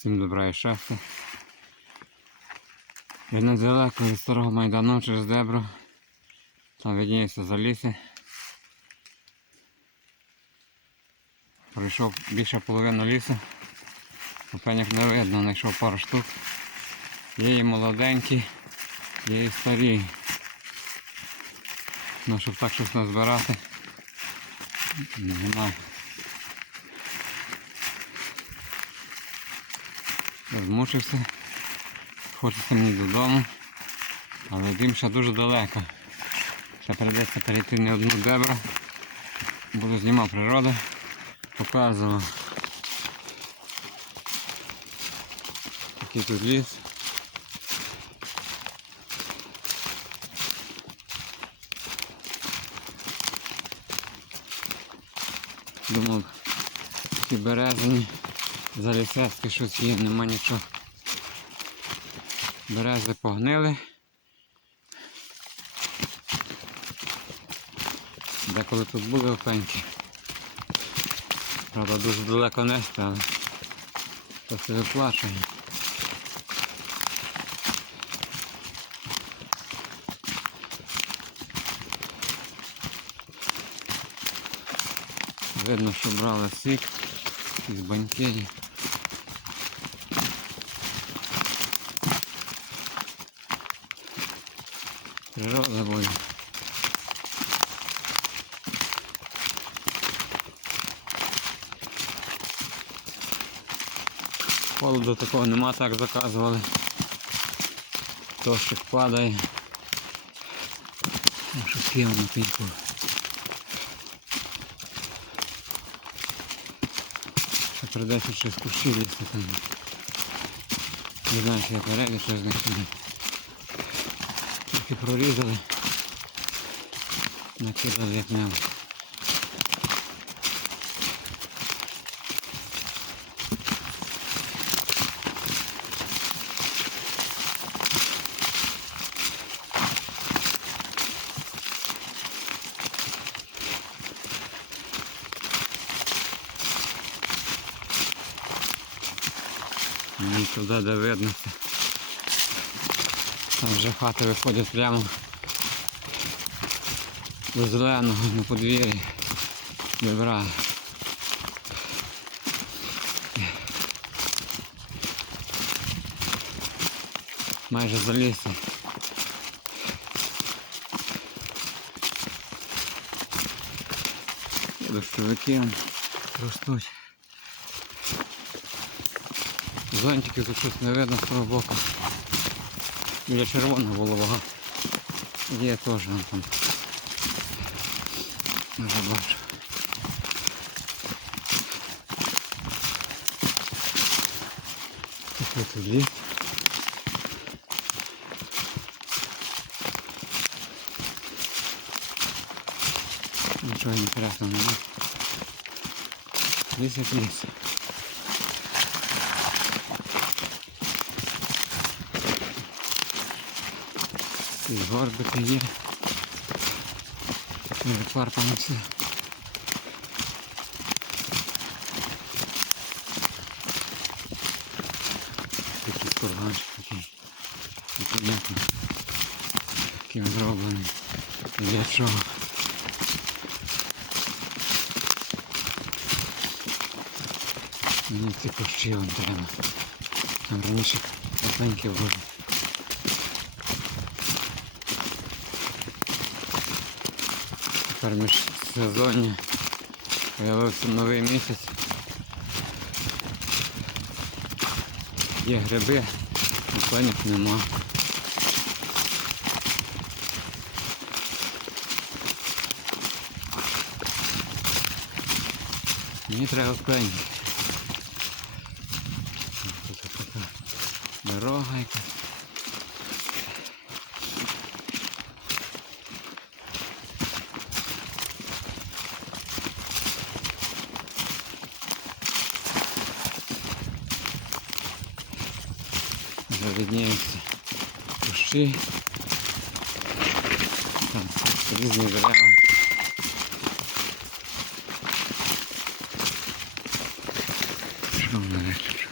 Всім добра і щастя. Я недалеко від старого майдану через Дебру. Там видніється за ліси. Пройшов більше половину лісу. Опеньок не видно, знайшов пару штук. Є і молоденькі, є і старі. Ну, щоб так щось назбирати. Немає. Я Змучився. Хочеться мені додому. Але дім ще дуже далеко. Ще прийдеться перейти не одну дебру. Буду знімав природу. Показував. Який тут ліс. Думав, ці березині, залісецькі щось є, нема нічого. Берези погнили. Деколи тут були опеньки. Правда, дуже далеко не стали. То це виплачує. Видно, що брали сік із банькетів. Природа буде. Холоду такого нема, так заказували. Дощик падає. Ну, пів на піньку. Ще придеться щось кущі лізти там. Не знаю, чи я перейду, що з. Тільки прорізали. Накидали як. Мені туди де видно. Там вже хати виходять прямо до зеленого на подвір'ї. Добра. Майже за лісом. Дощовики ростуть. Зонтиків тут щось не видно з того боку. Біля червоного було багато. Є теж вон там. Вже бачу. Такий тут ліс. Нічого інтересного немає. Ліс як ліс. І горбики є. Не викварпано все. Такий курганчик такий. Непонятно. Ким зроблений. Для чого? Мені ці кущі вон треба. Там раніше опеньки були. Тепер між сезонні з'явився новий місяць. Є гриби, опеньок нема. Мені треба опеньки. Тут така дорога якась. вже видніються кущі. Там різні дерева. Що в мене тут?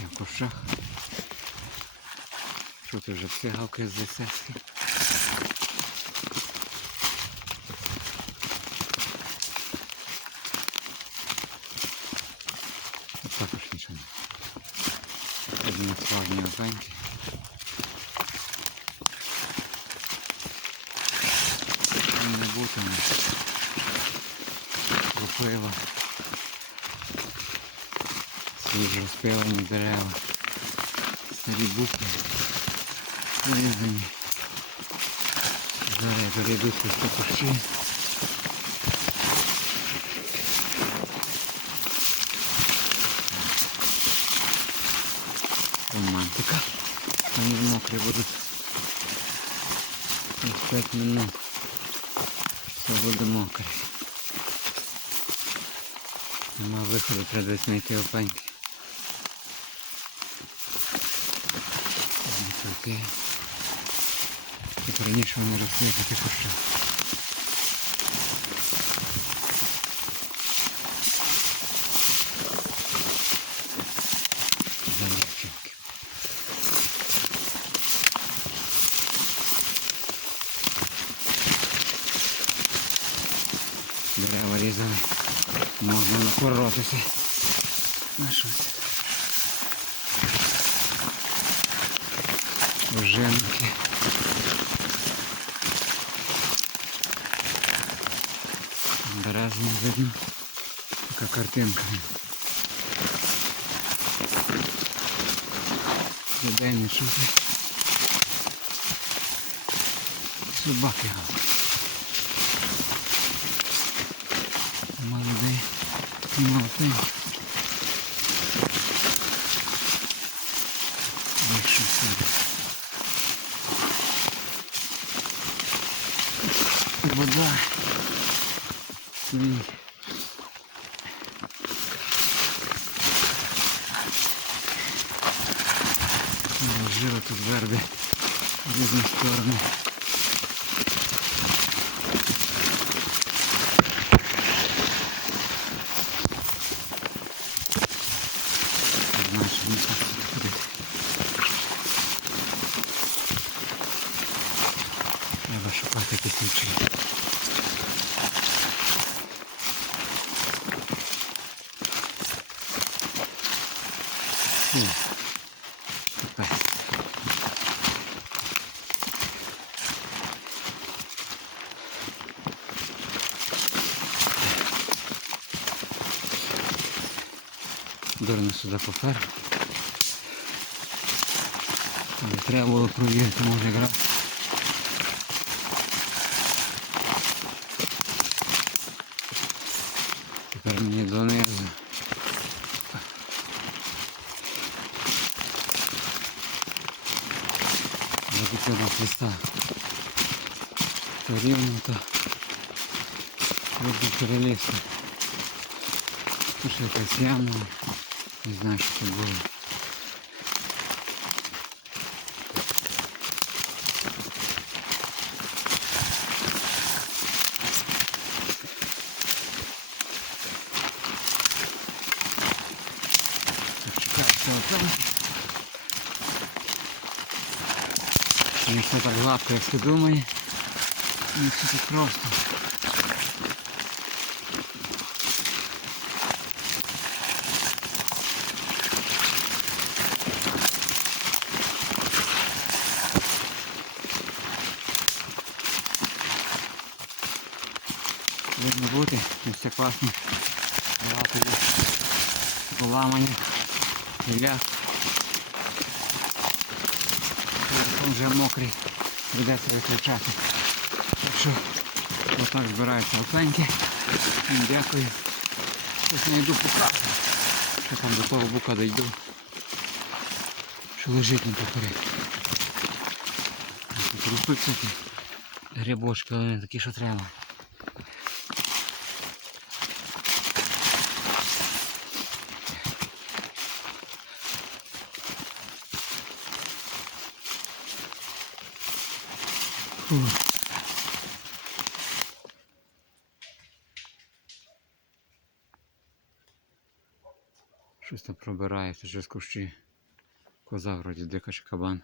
На кущах. Тут вже всі галки з лісецьких. справжні опеньки. Не бутами. Кропива. Свіжі розпилені дерева. Старі букви. Вирізані. Зараз перейдуть по кущі. Романтика. Они мокрые будут. Через 5 минут. Все буде мокре. Нема виходу, треба знайти. Окей. Як раніше вони росли, як і Дерева різали. Можна напоротися. На що це? Оженки. Березно видно. Така картинка. Людей не чути. Собаки гавкають. Нема людей, нема людей. Вода. Свій. Жила тут верби в різні сторони. Не знаю, що мені тут ходити. Треба шукати. Фу. Капець. Дурно сюди попер. Але треба було провірити, може якраз. Тепер мені донизу. Закупила хвоста. То рівно, то вроде перелізти. Тут ще якась яма. Не знаю, що це було. Чекався там. все так гладко, як ти думає. Не все так просто. Видно бути, не все класно. Багато є поламані. Телефон вже мокрий, прийдеться виключати. Так що отак збираються опеньки. Дякую. Щось не йду покажу. Що там до того бука дойду. Що лежить на. Тут ростуть всякі грибочки, але не такі, що треба. Щось там пробирається через кущі. Коза вроді дика кабан.